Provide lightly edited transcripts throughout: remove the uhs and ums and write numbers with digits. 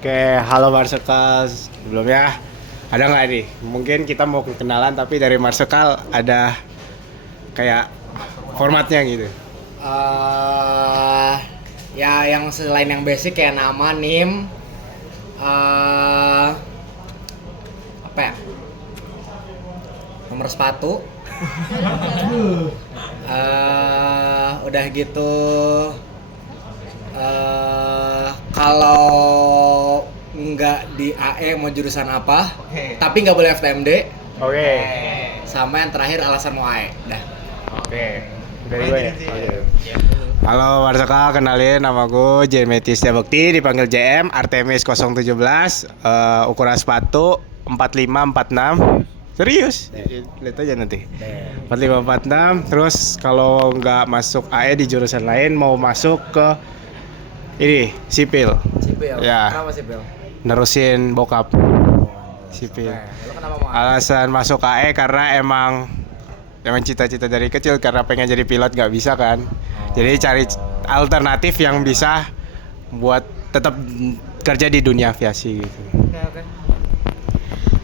Oke, halo Marsekal. Sebelumnya ada nggak nih? Mungkin kita mau kenalan tapi dari Marsekal ada kayak formatnya gitu. eh Ya yang selain yang basic kayak nama, NIM, eh apa ya? Nomor sepatu. Udah gitu, kalau nggak di AE mau jurusan apa, tapi nggak boleh FTMD. Oke. Sama yang terakhir alasan mau AE. Dah. Oke. Dari gue ya. Halo Marsekal, kenalin nama gue Jemeti Setiabekti, dipanggil JM, Artemis 017, ukuran sepatu 45-46. Serius? Lihat aja nanti. 45-46. Terus kalau nggak masuk AE di jurusan lain mau masuk ke ini sipil. Sipil. Ya. Kenapa sipil? Nerusin bokap. Sipil. Lo kenapa mau AE? Alasan masuk AE karena emang cita-cita dari kecil karena pengen jadi pilot nggak bisa kan. Jadi cari alternatif yang bisa buat tetap kerja di dunia aviasi gitu.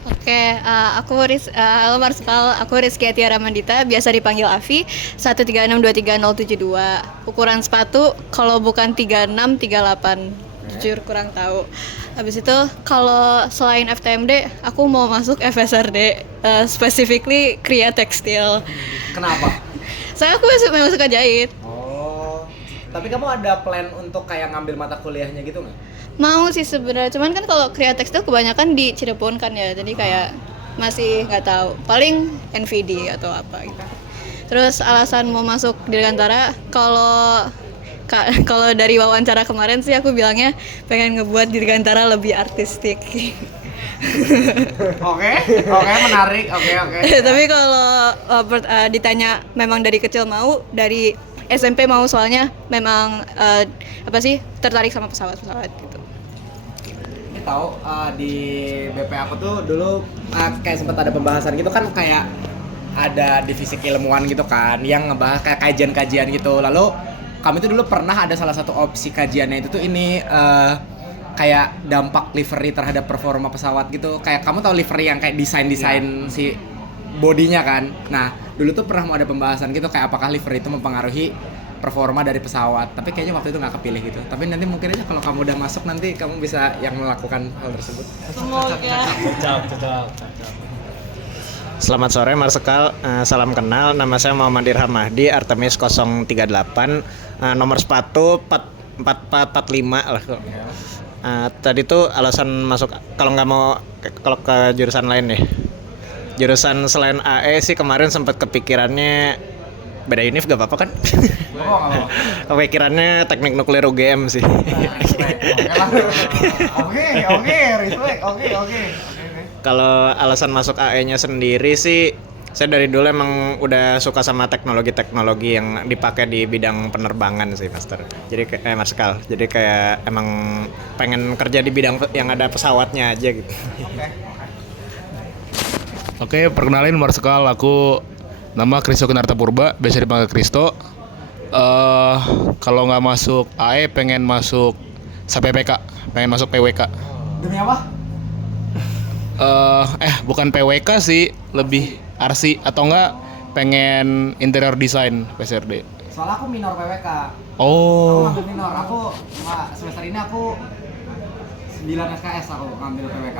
Oke, halo Marskal, aku Rizky Atiara Mandita, biasa dipanggil Avi, 136233072. Ukuran sepatu kalau bukan 36-38, jujur kurang tahu. Habis itu kalau selain FTMD, aku mau masuk FSRD, specifically Kria Tekstil. Kenapa? Saya memang suka jahit. Tapi kamu ada plan untuk kayak ngambil mata kuliahnya gitu nggak? Mau sih sebenarnya, cuman kan kalau Kria Tekstil kebanyakan di Cirebon kan ya, jadi kayak masih nggak tahu. Paling NVD atau apa gitu. Terus alasan mau masuk Dirgantara, kalau dari wawancara kemarin sih aku bilangnya pengen ngebuat Dirgantara lebih artistik. Oke, menarik. Oke. Tapi kalau ditanya memang dari kecil mau, dari SMP mau, soalnya memang tertarik sama pesawat gitu. Ini tahu di BP aku tuh dulu kayak sempat ada pembahasan gitu kan, kayak ada divisi keilmuan gitu kan yang ngebahas kayak kajian-kajian gitu. Lalu kami tuh dulu pernah ada salah satu opsi kajiannya itu tuh ini kayak dampak livery terhadap performa pesawat gitu. Kayak kamu tahu livery yang kayak desain si bodinya kan. Nah, dulu tuh pernah mau ada pembahasan gitu kayak apakah livery itu mempengaruhi performa dari pesawat. Tapi kayaknya waktu itu nggak kepilih gitu. Tapi nanti mungkin aja kalau kamu udah masuk nanti kamu bisa yang melakukan hal tersebut. Semoga. Selamat sore Marsekal, salam kenal, nama saya Muhammad Irham Mahdi, Artemis 038, nomor sepatu 4445 lah. Tadi tuh alasan masuk kalau nggak mau kalau ke jurusan lain nih. Jurusan selain AE sih kemarin sempat kepikirannya beda univ gak apa-apa kan? Kepikirannya teknik nuklir UGM sih. Oke, respect. Oke. Kalau alasan masuk AE-nya sendiri sih, saya dari dulu emang udah suka sama teknologi-teknologi yang dipakai di bidang penerbangan sih, Master. Jadi Marsekal. Jadi kayak emang pengen kerja di bidang yang ada pesawatnya aja gitu. Oke, perkenalin Marsekal, aku nama Kristo Kenarta Purba, biasa dipanggil Kristo. Kalau nggak masuk AE, pengen masuk SPPK, pengen masuk PWK. Demi apa? Bukan PWK sih, lebih RC atau enggak pengen interior design PSRD. Soalnya aku minor PWK. Oh. Aku ngambil minor. Semester ini aku 9 SKS aku ngambil PWK.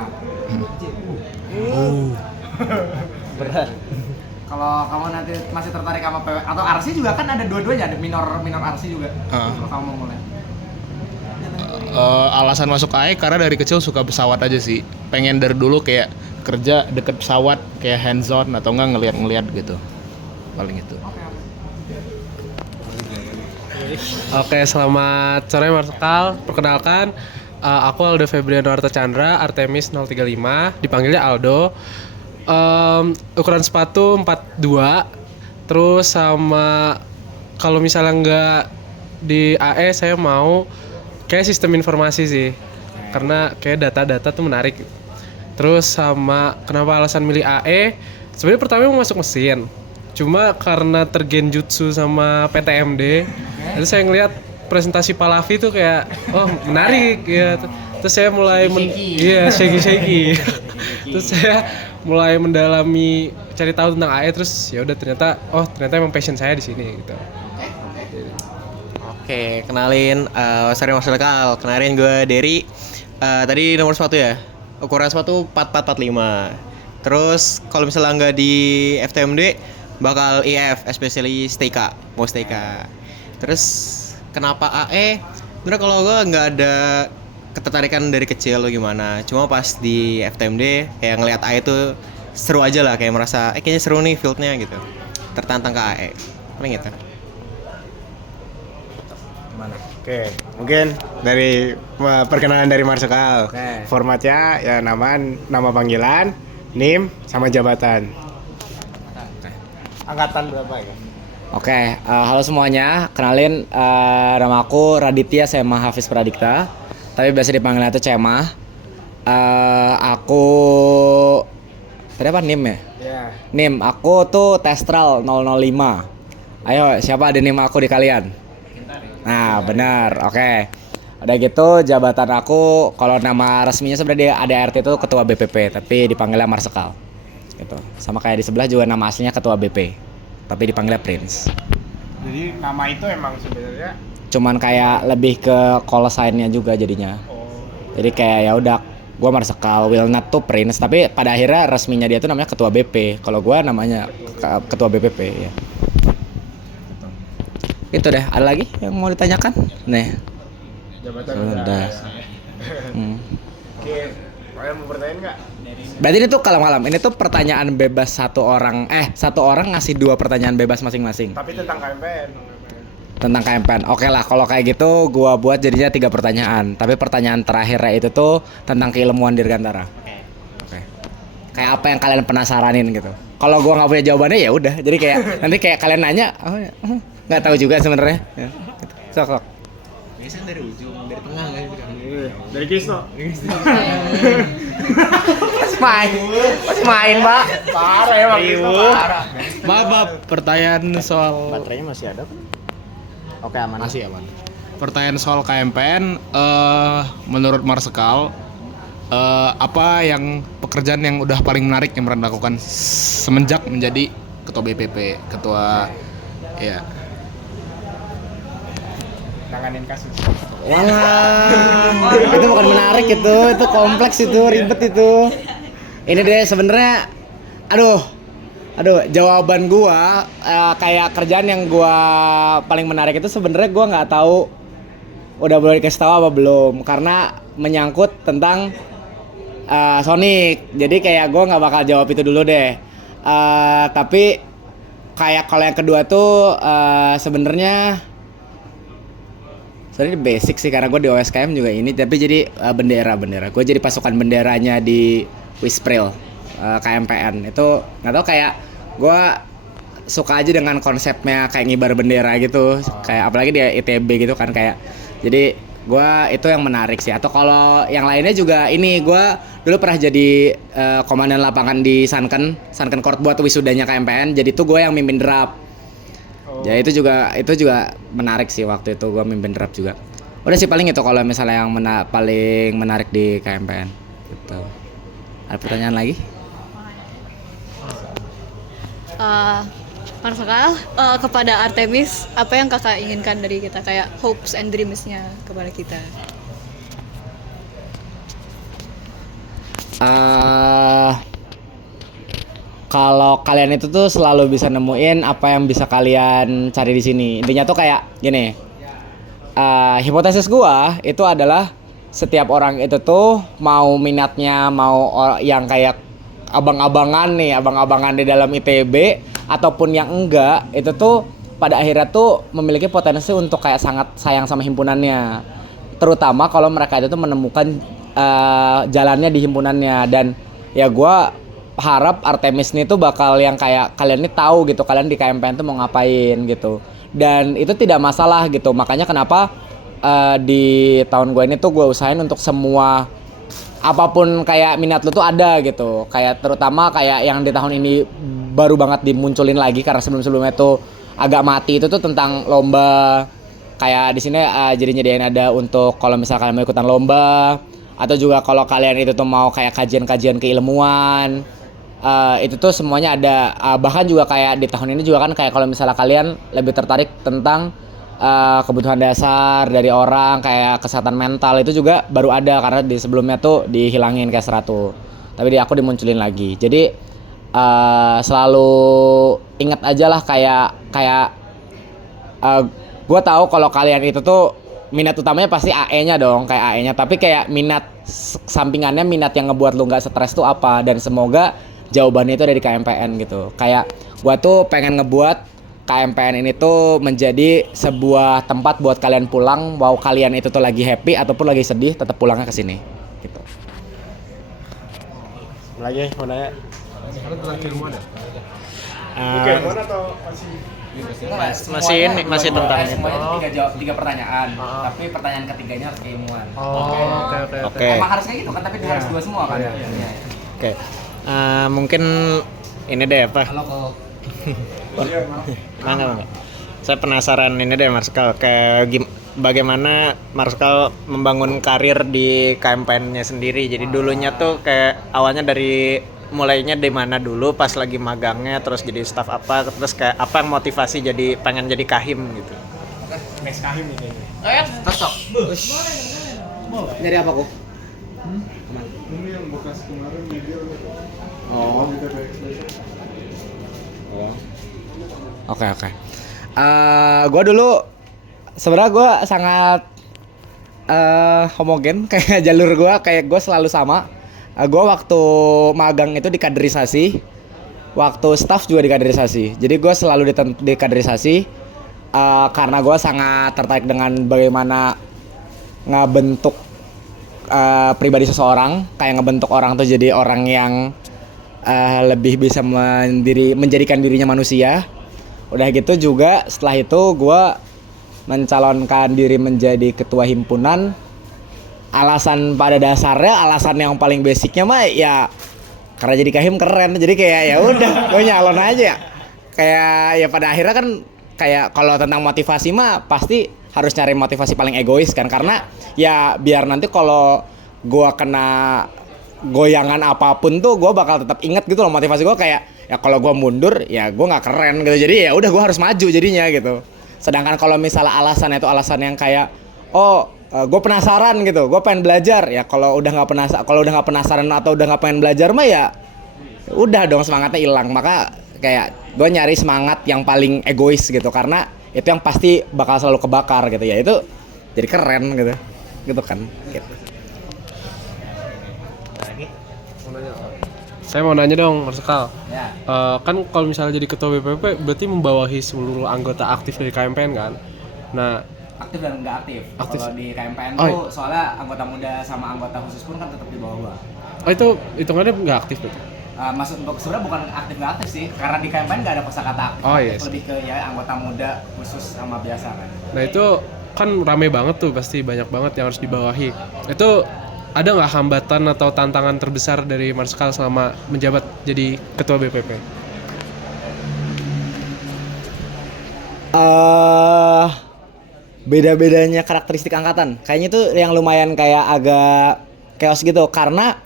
Berat. Kalau kamu nanti masih tertarik sama PWK atau RC juga kan ada dua-duanya, ada minor RC juga. Kalau kamu mau mulai. Alasan masuk AE karena dari kecil suka pesawat aja sih. Pengen dari dulu kayak kerja deket pesawat, kayak hands on atau enggak ngeliat-ngeliat gitu. Paling itu. Oke, selamat sore Marsekal. Perkenalkan, aku Aldo Febriano Arta Chandra, Artemis 035, dipanggilnya Aldo. Ukuran sepatu 42. Terus sama kalau misalnya nggak di AE, saya mau kayak sistem informasi sih. Karena kayak data-data tuh menarik. Terus sama kenapa alasan milih AE? Sebenarnya pertama mau masuk mesin. Cuma karena tergenjutsu sama PTMD, itu saya ngelihat presentasi Palavi tuh kayak menarik ya. Terus saya mulai iya shaky. Terus saya mulai mendalami cari tahu tentang AE, terus ya udah ternyata emang passion saya di sini gitu. Oke, kenalin, sorry Mas Lekal, kenalin gue Derry. Tadi nomor sepatu ya, ukuran sepatu 4445. Terus kalau misalnya nggak di FTMD, bakal IF, especially STK, mau STK. Terus kenapa AE? Sebenernya kalau gue nggak ada ketertarikan dari kecil lo gimana. Cuma pas di FTMD, kayak ngeliat AE tuh seru aja lah, kayak merasa kayaknya seru nih fieldnya gitu. Tertantang ke AE, paling gitu. Oke, mungkin dari perkenalan dari Marsekal. Oke. Formatnya ya nama panggilan, NIM sama jabatan. Angkatan berapa ya? Oke, halo semuanya. Kenalin, nama aku Raditya Sema Hafiz Pradikta, tapi biasa dipanggilnya itu Cema. Aku tadi apa NIM ya? Ya. NIM, aku tuh Testral 005. Ayo, siapa ada NIM aku di kalian? Nah, benar. Oke. Udah gitu, jabatan aku kalau nama resminya sebenarnya di ADART itu ketua BPP, tapi dipanggilnya Marsekal. Gitu. Sama kayak di sebelah juga nama aslinya ketua BP, tapi dipanggilnya Prince. Jadi nama itu emang sebenarnya Cuman kayak lebih ke call sign-nya juga jadinya. Jadi kayak ya udah, gua Marsekal, Wilnat tuh Prince, tapi pada akhirnya resminya dia tuh namanya ketua BP. Kalau gua namanya ketua BPP ya. Itu deh, ada lagi yang mau ditanyakan? Nih. jabatan Sudah. Oke, kalian mau pertanyaan nggak? Berarti ini tuh malam ini tuh pertanyaan bebas satu orang ngasih 2 pertanyaan bebas masing-masing Tapi tentang KMPN. tentang KMPN. Oke lah, kalau kayak gitu gua buat jadinya 3 pertanyaan. Tapi pertanyaan terakhirnya itu tuh tentang keilmuan Dirgantara. Oke. Kayak apa yang kalian penasaranin gitu. Kalau gua nggak punya jawabannya ya udah. Jadi kayak nanti kayak kalian nanya, nggak tahu juga sebenarnya. Ya, gitu. Sok. Biasanya dari ujung, dari tengah nggak sih? Dari Kisno. Pas main, Pak. Parah ya Bang Kisno, parah. Maaf, pertanyaan soal Baterainya masih ada kan? Oke, aman. masih aman. Pertanyaan soal KMPN, menurut Marsekal, apa yang pekerjaan yang udah paling menarik yang pernah dilakukan semenjak menjadi ketua BPP, ketua ya. Nanganin kasus. Walah, itu bukan menarik itu kompleks itu, ribet itu. Ini deh sebenarnya, aduh, jawaban gua kayak kerjaan yang gua paling menarik itu sebenarnya gua nggak tahu udah boleh dikasih tahu apa belum, karena menyangkut tentang Sonic. Jadi kayak gua nggak bakal jawab itu dulu deh. Tapi kayak kalau yang kedua tuh sebenarnya basic sih, karena gue di OSKM juga ini, tapi jadi bendera gue jadi pasukan benderanya di Wispril KMPN. Itu nggak tahu, kayak gue suka aja dengan konsepnya kayak ngibar bendera gitu, kayak apalagi di ITB gitu kan, kayak jadi gue itu yang menarik sih. Atau kalau yang lainnya juga ini, gue dulu pernah jadi komandan lapangan di Sanken Court buat wisudanya KMPN, jadi tuh gue yang mimpin draft. Ya itu juga menarik sih, waktu itu gue mimpin draft juga. Udah sih paling itu kalau misalnya yang paling menarik di KMPN gitu. Ada pertanyaan lagi? Marsekal, kepada Artemis, apa yang kakak inginkan dari kita, kayak hopes and dreams-nya kepada kita? Kalau kalian itu tuh selalu bisa nemuin apa yang bisa kalian cari di sini. Intinya tuh kayak gini. Hipotesis gua itu adalah setiap orang itu tuh mau minatnya yang kayak abang-abangan di dalam ITB ataupun yang enggak, itu tuh pada akhirnya tuh memiliki potensi untuk kayak sangat sayang sama himpunannya. Terutama kalau mereka itu tuh menemukan jalannya di himpunannya. Dan ya gua harap Artemis ini tuh bakal yang kayak kalian ini tahu gitu, kalian di KMPN tuh mau ngapain gitu. Dan itu tidak masalah gitu. Makanya kenapa di tahun gue ini tuh gue usahain untuk semua apapun kayak minat lu tuh ada gitu. Kayak terutama kayak yang di tahun ini baru banget dimunculin lagi, karena sebelum-sebelumnya tuh agak mati, itu tuh tentang lomba. Kayak di sini jadi nyediain ada untuk kalau misalkan mau ikutan lomba, atau juga kalau kalian itu tuh mau kayak kajian-kajian keilmuan, itu tuh semuanya ada. Bahkan juga kayak di tahun ini juga kan kayak kalau misalnya kalian lebih tertarik tentang kebutuhan dasar dari orang kayak kesehatan mental, itu juga baru ada karena di sebelumnya tuh dihilangin kayak 100, tapi di aku dimunculin lagi. Jadi selalu ingat aja lah kayak gue tahu kalau kalian itu tuh minat utamanya pasti AE-nya dong, kayak AE-nya, tapi kayak minat sampingannya, minat yang ngebuat lu nggak stres tuh apa, dan semoga jawabannya itu ada di KMPN gitu. Kayak gua tuh pengen ngebuat KMPN ini tuh menjadi sebuah tempat buat kalian pulang, mau kalian itu tuh lagi happy ataupun lagi sedih, tetap pulangnya ke sini gitu. Lagi mau nanya? Masih tentang itu. Semuanya tiga pertanyaan, tapi pertanyaan ketiganya harus keilmuan. Oke. Emang harus kayak gitu kan, tapi harus 2 semua kan. Iya. Oke. Mungkin ini deh apa? Halo Mangga. Saya penasaran ini deh Marskal, kayak bagaimana Marskal membangun karir di KMPN-nya sendiri. Jadi dulunya tuh kayak awalnya mulainya di mana dulu pas lagi magangnya, terus jadi staff apa, terus kayak apa yang motivasi jadi pengen jadi kahim gitu. Next kahim ini kayaknya. Cocok. Nyari apa kok? Ini yang bekas kemarin video. Oke. Gue dulu sebenarnya gue sangat homogen kayak jalur gue, kayak gue selalu sama. Gue waktu magang itu dikaderisasi, waktu staff juga dikaderisasi. Jadi gue selalu dikaderisasi karena gue sangat tertarik dengan bagaimana ngebentuk pribadi seseorang, kayak ngebentuk orang tuh jadi orang yang lebih bisa menjadikan dirinya manusia. Udah gitu juga setelah itu gue mencalonkan diri menjadi ketua himpunan. Alasan pada dasarnya, alasan yang paling basicnya mah ya karena jadi kahim keren. Jadi kayak ya udah gue nyalon aja. Kayak ya pada akhirnya kan kayak kalau tentang motivasi mah pasti harus cari motivasi paling egois kan, karena ya biar nanti kalau gue kena goyangan apapun tuh gue bakal tetap inget gitu loh motivasi gue, kayak ya kalau gue mundur ya gue nggak keren gitu. Jadi ya udah gue harus maju jadinya gitu. Sedangkan kalau misalnya alasan itu alasan yang kayak gue penasaran gitu, gue pengen belajar, ya kalau udah nggak penasaran atau udah nggak pengen belajar mah ya udah dong, semangatnya hilang. Maka kayak gue nyari semangat yang paling egois gitu, karena itu yang pasti bakal selalu kebakar gitu, ya itu jadi keren gitu kan gitu. Saya mau nanya dong, Marskal. Ya. Kan kalau misalnya jadi ketua BPP berarti membawahi seluruh anggota aktif dari KMPN kan? Nah, Aktif dan nggak aktif. Aktif. Kalau di KMPN tuh soalnya anggota muda sama anggota khusus pun kan tetap di bawah gua. oh itu hitungannya nggak aktif berarti? Maksud sebenarnya bukan aktif nggak aktif sih, karena di KMPN nggak ada kosakata aktif. Oh, yes. Lebih ke ya anggota muda khusus sama biasa kan. Nah itu kan rame banget tuh, pasti banyak banget yang harus dibawahi. Itu ada nggak hambatan atau tantangan terbesar dari Marskal selama menjabat jadi ketua BPP? Beda-bedanya karakteristik angkatan kayaknya tuh yang lumayan kayak agak chaos gitu, karena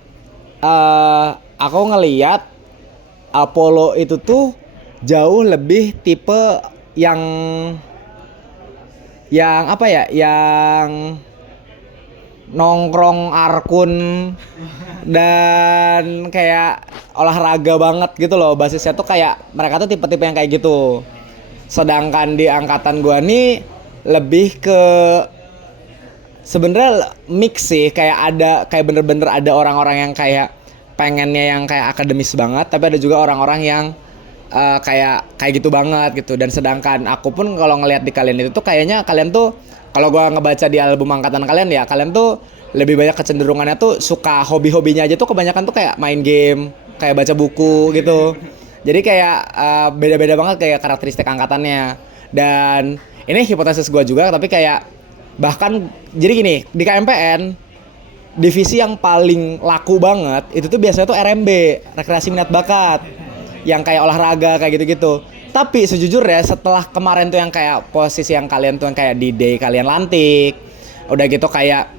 aku ngeliat Apollo itu tuh jauh lebih tipe yang apa ya, yang nongkrong arkun dan kayak olahraga banget gitu loh. Basisnya tuh kayak mereka tuh tipe-tipe yang kayak gitu. Sedangkan di angkatan gua nih lebih ke sebenarnya mix sih, kayak bener-bener ada orang-orang yang kayak pengennya yang kayak akademis banget, tapi ada juga orang-orang yang kayak gitu banget gitu. Dan sedangkan aku pun kalau ngelihat di kalian itu tuh kayaknya kalian tuh, kalau gua ngebaca di album angkatan kalian ya, kalian tuh lebih banyak kecenderungannya tuh suka hobi-hobinya aja tuh kebanyakan tuh kayak main game, kayak baca buku gitu. Jadi kayak beda-beda banget kayak karakteristik angkatannya. Dan ini hipotesis gue juga, tapi kayak bahkan jadi gini, di KMPN divisi yang paling laku banget itu tuh biasanya tuh RMB, rekreasi minat bakat, yang kayak olahraga kayak gitu-gitu. Tapi sejujurnya setelah kemarin tuh yang kayak posisi yang kalian tuh yang kayak di day kalian lantik, udah gitu kayak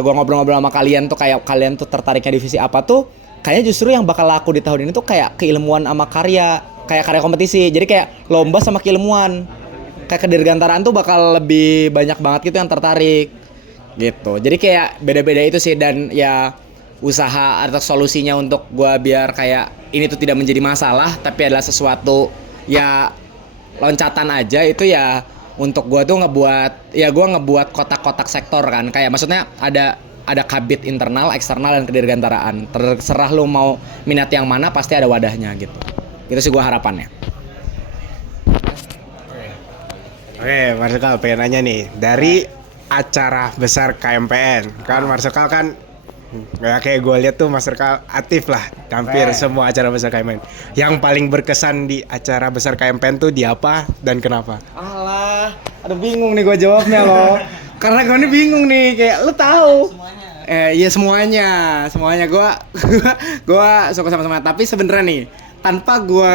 gua ngobrol-ngobrol sama kalian tuh kayak kalian tuh tertariknya divisi apa tuh, kayaknya justru yang bakal laku di tahun ini tuh kayak keilmuan sama karya, kayak karya kompetisi. Jadi kayak lomba sama keilmuan. Kayak kedirgantaraan tuh bakal lebih banyak banget gitu yang tertarik. Gitu. Jadi kayak beda-beda itu sih, dan ya usaha atau solusinya untuk gua biar kayak ini tuh tidak menjadi masalah tapi adalah sesuatu ya loncatan aja, itu ya untuk gua tuh ngebuat kotak-kotak sektor kan, kayak maksudnya ada kabit internal, eksternal, dan kedirgantaraan. Terserah lu mau minat yang mana, pasti ada wadahnya gitu. Itu sih gua harapannya. Oke, Marsikal pengen nanya nih, dari acara besar KMPN kan Marsikal kan kayak gue lihat tuh Marsikal aktif lah hampir semua acara besar KMPN. Yang paling berkesan di acara besar KMPN tuh di apa dan kenapa? Alah, aduh bingung nih gue jawabnya loh. Karena gue ini bingung nih, kayak lu tahu. Iya semuanya gue suka sama-sama. Tapi sebenarnya nih, tanpa gue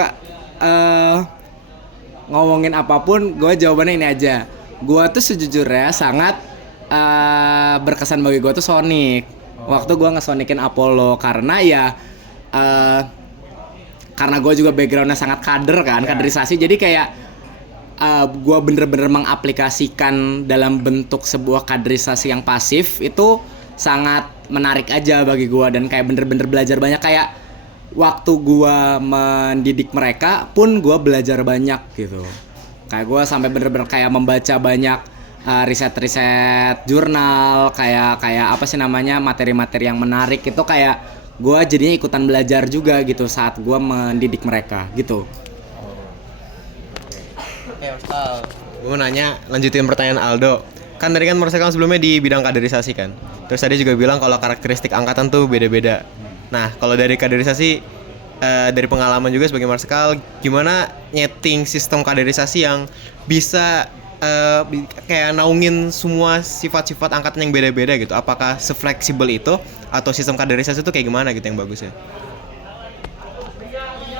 ngomongin apapun, gue jawabannya ini aja. Gue tuh sejujurnya sangat berkesan bagi gue tuh Sonic. Waktu gue nge-Sonicin Apollo, karena ya karena gue juga backgroundnya sangat kader kan, kaderisasi. Jadi kayak gue bener-bener mengaplikasikan dalam bentuk sebuah kaderisasi yang pasif itu sangat menarik aja bagi gue, dan kayak bener-bener belajar banyak. Kayak waktu gue mendidik mereka pun gue belajar banyak gitu. Kayak gue sampai bener-bener kayak membaca banyak riset-riset jurnal, kayak apa sih namanya, materi-materi yang menarik. Itu kayak gue jadinya ikutan belajar juga gitu saat gue mendidik mereka gitu. Oke, Marsikal. Gue mau nanya, lanjutin pertanyaan Aldo. Kan tadi kan Marsikal sebelumnya di bidang kaderisasi kan. Terus tadi juga bilang kalau karakteristik angkatan tuh beda-beda. Nah, kalau dari kaderisasi, dari pengalaman juga sebagai Marsikal, gimana nyeting sistem kaderisasi yang bisa kayak naungin semua sifat-sifat angkatan yang beda-beda gitu? Apakah se-fleksibel itu, atau sistem kaderisasi itu kayak gimana gitu yang bagusnya?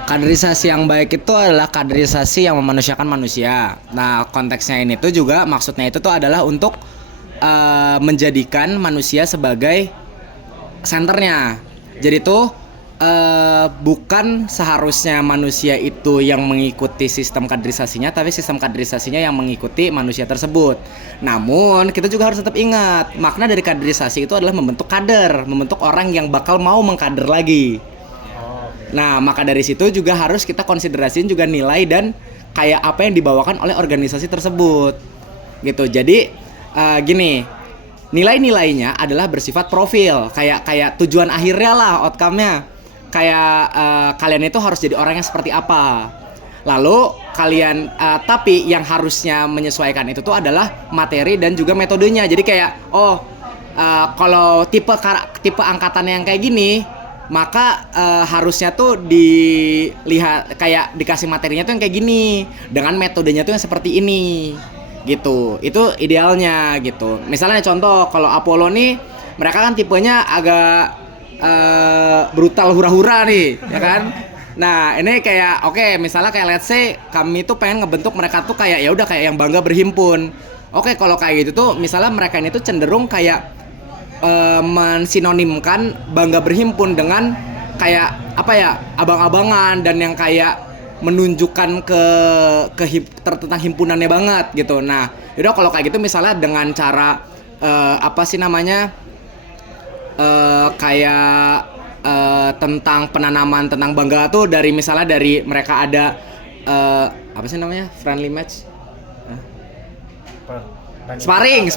Kaderisasi yang baik itu adalah kaderisasi yang memanusiakan manusia. Nah, konteksnya ini tuh juga maksudnya itu tuh adalah untuk menjadikan manusia sebagai senternya. Jadi tuh bukan seharusnya manusia itu yang mengikuti sistem kaderisasinya, tapi sistem kaderisasinya yang mengikuti manusia tersebut. Namun kita juga harus tetap ingat, makna dari kaderisasi itu adalah membentuk kader, membentuk orang yang bakal mau mengkader lagi. Nah, maka dari situ juga harus kita konsiderasiin juga nilai dan kayak apa yang dibawakan oleh organisasi tersebut. Gitu. Jadi gini, nilai-nilainya adalah bersifat profil, kayak tujuan akhirnya lah, outcome-nya. Kayak kalian itu harus jadi orang yang seperti apa. Lalu kalian tapi yang harusnya menyesuaikan itu tuh adalah materi dan juga metodenya. Jadi kayak kalau tipe angkatan yang kayak gini, maka harusnya tuh dilihat kayak dikasih materinya tuh yang kayak gini, dengan metodenya tuh yang seperti ini. Gitu. Itu idealnya gitu. Misalnya contoh kalau Apollo nih, mereka kan tipenya agak brutal hura-hura nih, ya kan? Nah, ini kayak misalnya kayak let's say kami tuh pengen ngebentuk mereka tuh kayak ya udah kayak yang bangga berhimpun. Kalau kayak gitu tuh misalnya mereka ini tuh cenderung kayak mensinonimkan bangga berhimpun dengan kayak apa ya, abang-abangan, dan yang kayak menunjukkan tentang himpunannya banget gitu. Nah, yaudah kalau kayak gitu misalnya dengan cara tentang penanaman tentang bangga tuh dari misalnya dari mereka ada friendly match, sparring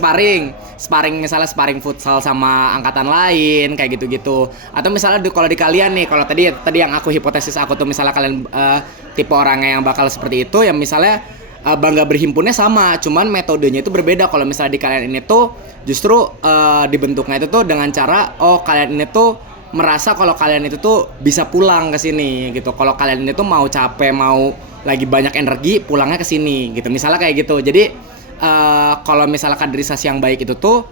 misalnya sparring futsal sama angkatan lain kayak gitu-gitu. Atau misalnya kalau di kalian nih, kalau tadi yang aku hipotesis aku tuh misalnya kalian tipe orangnya yang bakal seperti itu, yang misalnya bangga berhimpunnya sama, cuman metodenya itu berbeda. Kalau misalnya di kalian ini tuh justru dibentuknya itu tuh dengan cara kalian ini tuh merasa kalau kalian itu tuh bisa pulang ke sini gitu. Kalau kalian ini tuh mau capek, mau lagi banyak energi, pulangnya ke sini gitu. Misalnya kayak gitu. Jadi kalau misalnya kaderisasi yang baik itu tuh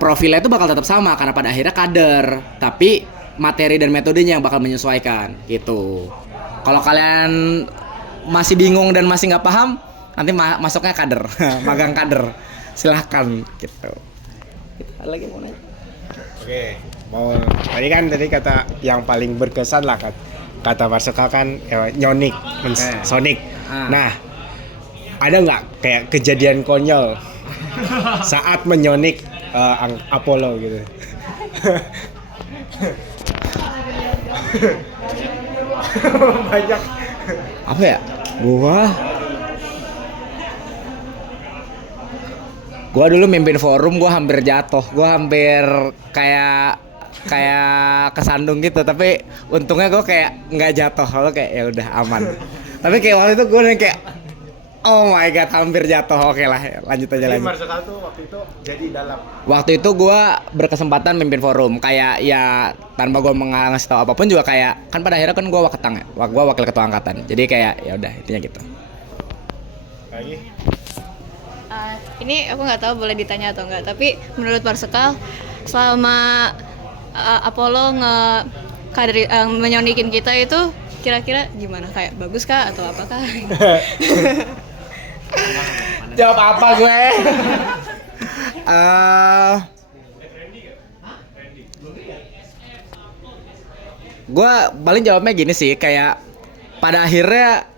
profilnya itu bakal tetap sama karena pada akhirnya kader, tapi materi dan metodenya yang bakal menyesuaikan gitu. Kalau kalian masih bingung dan masih nggak paham, nanti masuknya kader, magang kader, silahkan gitu. Ada lagi mau nanya? Oke, tadi kata yang paling berkesan lah kata Marsuka kan nyonik, Sonic. Nah, ada nggak kayak kejadian konyol saat menyonik Apollo gitu? Banyak. Apa ya? Gua dulu mimpin forum, gua hampir jatuh. Gua hampir kayak kesandung gitu, tapi untungnya gua kayak nggak jatuh. Kalau kayak ya udah aman. Tapi kayak waktu itu gua kayak oh my god, hampir jatuh. Oke lah, lanjut aja lagi. Marsuka tuh waktu itu jadi dalam. Waktu itu gua berkesempatan mimpin forum, kayak ya tanpa gua ngasih tahu apapun juga kayak kan pada akhirnya kan gua wakil ketua angkatan. Jadi kayak ya udah intinya gitu. Lagi. Ini aku nggak tahu boleh ditanya atau enggak, tapi menurut Marsekal selama Apollo menyonikin kita itu kira-kira gimana, kayak bagus kah atau apakah? Jawab apa gue? Gue paling jawabnya gini sih, kayak pada akhirnya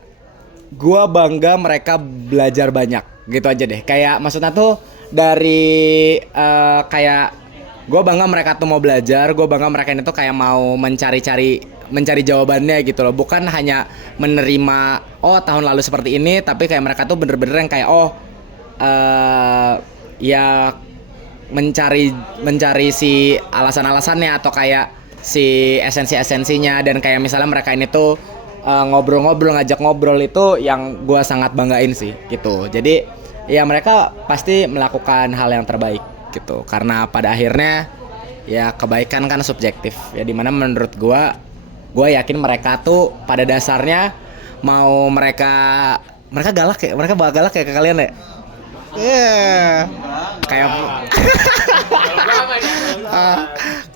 gue bangga mereka belajar banyak gitu aja deh. Kayak maksudnya tuh dari kayak gue bangga mereka tuh mau belajar, gue bangga mereka ini tuh kayak mau mencari jawabannya gitu loh, bukan hanya menerima tahun lalu seperti ini, tapi kayak mereka tuh bener-bener yang kayak ya mencari si alasan-alasannya atau kayak si esensinya, dan kayak misalnya mereka ini tuh ngobrol-ngobrol, ngajak ngobrol, itu yang gue sangat banggain sih gitu. Jadi ya mereka pasti melakukan hal yang terbaik gitu, karena pada akhirnya ya kebaikan kan subjektif ya, dimana menurut gue yakin mereka tuh pada dasarnya mau mereka galak ya, mereka bakal galak ya ke kalian ya. Kayak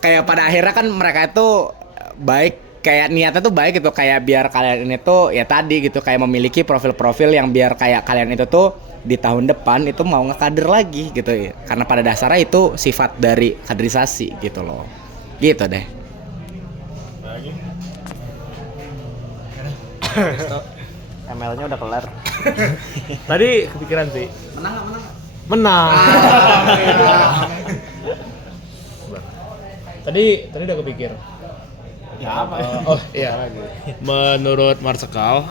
kayak pada akhirnya kan mereka itu baik, kayak niatnya tuh baik gitu, kayak biar kalian ini tuh ya tadi gitu, kayak memiliki profil-profil yang biar kayak kalian itu tuh di tahun depan itu mau ngekader lagi gitu ya, karena pada dasarnya itu sifat dari kaderisasi gitu loh, gitu deh. ML-nya udah kelar. Tadi kepikiran sih. Menang. Tadi udah kepikir. Ya apa? Iya lagi. Menurut Marsekal,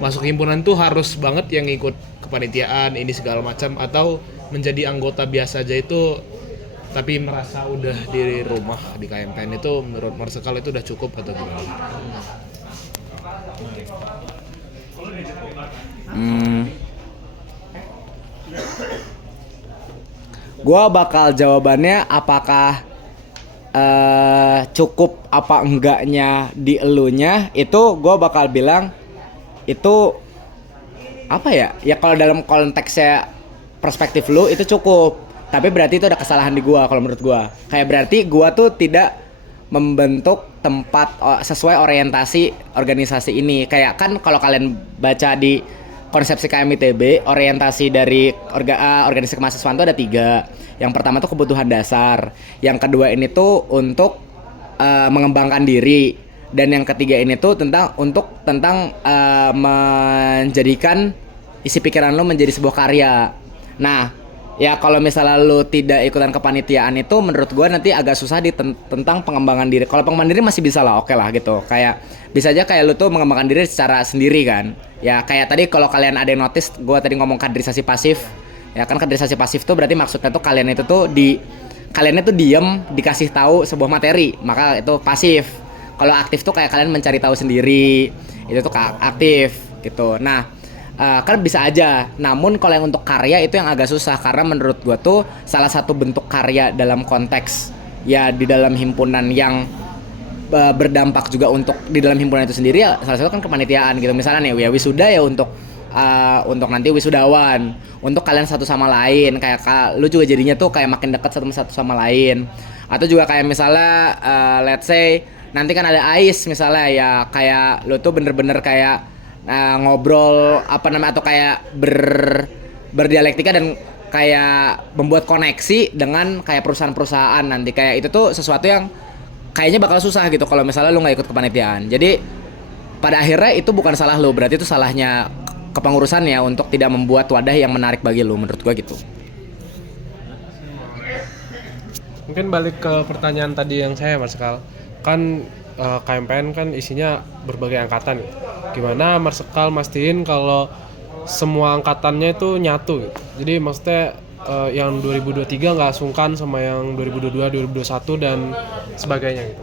masuk himpunan tuh harus banget yang ikut kepanitiaan ini segala macam, atau menjadi anggota biasa aja itu tapi merasa udah di rumah di KMPN, itu menurut Marsekal itu udah cukup atau gimana? Gua bakal jawabannya apakah cukup apa enggaknya di elunya, itu gua bakal bilang itu apa ya? Ya kalau dalam konteksnya perspektif lu itu cukup, tapi berarti itu ada kesalahan di gua kalau menurut gua. Kayak berarti gua tuh tidak membentuk tempat sesuai orientasi organisasi ini. Kayak kan kalau kalian baca di konsepsi KMITB, orientasi dari organisasi kemahasiswaan itu ada 3. Yang pertama tuh kebutuhan dasar, yang kedua ini tuh untuk mengembangkan diri, dan yang ketiga ini tuh tentang menjadikan isi pikiran lo menjadi sebuah karya. Nah, ya kalau misalnya lo tidak ikutan kepanitiaan itu, menurut gue nanti agak susah tentang pengembangan diri. Kalau pengembangan diri masih bisa lah, oke lah gitu. Kayak bisa aja kayak lo tuh mengembangkan diri secara sendiri kan. Ya kayak tadi kalau kalian ada yang notice, gue tadi ngomong kaderisasi pasif. Ya kan kaderisasi pasif tuh berarti maksudnya tuh kalian itu tuh kalian itu diem dikasih tahu sebuah materi, maka itu pasif. Kalau aktif tuh kayak kalian mencari tahu sendiri, itu tuh aktif gitu. Nah, kan bisa aja. Namun kalau yang untuk karya itu yang agak susah, karena menurut gua tuh salah satu bentuk karya dalam konteks ya di dalam himpunan yang berdampak juga untuk di dalam himpunan itu sendiri, ya salah satu kan kepanitiaan gitu. Misalnya nih ya wisuda ya untuk nanti wisudawan, untuk kalian satu sama lain, kayak lu juga jadinya tuh kayak makin dekat satu sama lain. Atau juga kayak misalnya let's say nanti kan ada AIS misalnya, ya kayak lu tuh bener-bener kayak ngobrol apa namanya, atau kayak berdialektika dan kayak membuat koneksi dengan kayak perusahaan-perusahaan nanti. Kayak itu tuh sesuatu yang kayaknya bakal susah gitu kalau misalnya lu nggak ikut kepanitiaan. Jadi pada akhirnya itu bukan salah lu, berarti itu salahnya kepengurusannya untuk tidak membuat wadah yang menarik bagi lu, menurut gua gitu. Mungkin balik ke pertanyaan tadi yang saya Marsekal. Kan KMPN kan isinya berbagai angkatan. Gimana Marsekal mastiin kalau semua angkatannya itu nyatu gitu. Jadi maksudnya yang 2023 nggak sungkan sama yang 2022, 2021 dan sebagainya gitu.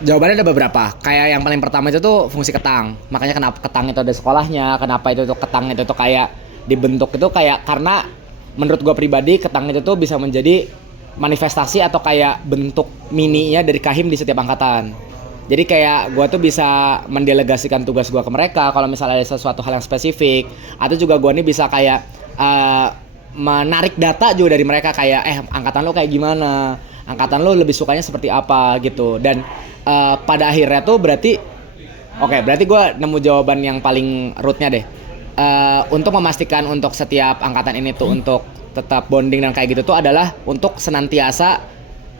Jawabannya ada beberapa. Kayak yang paling pertama itu tuh fungsi ketang. Makanya kenapa ketang itu ada sekolahnya, kenapa itu tuh ketang itu tuh kayak dibentuk itu kayak karena menurut gua pribadi ketang itu tuh bisa menjadi manifestasi atau kayak bentuk mininya dari Kahim di setiap angkatan. Jadi kayak gue tuh bisa mendelegasikan tugas gue ke mereka kalau misalnya ada sesuatu hal yang spesifik. Atau juga gue nih bisa kayak menarik data juga dari mereka kayak angkatan lo kayak gimana, angkatan lo lebih sukanya seperti apa gitu. Dan pada akhirnya tuh berarti berarti gue nemu jawaban yang paling rootnya deh. Untuk memastikan untuk setiap angkatan ini tuh untuk tetap bonding dan kayak gitu tuh adalah untuk senantiasa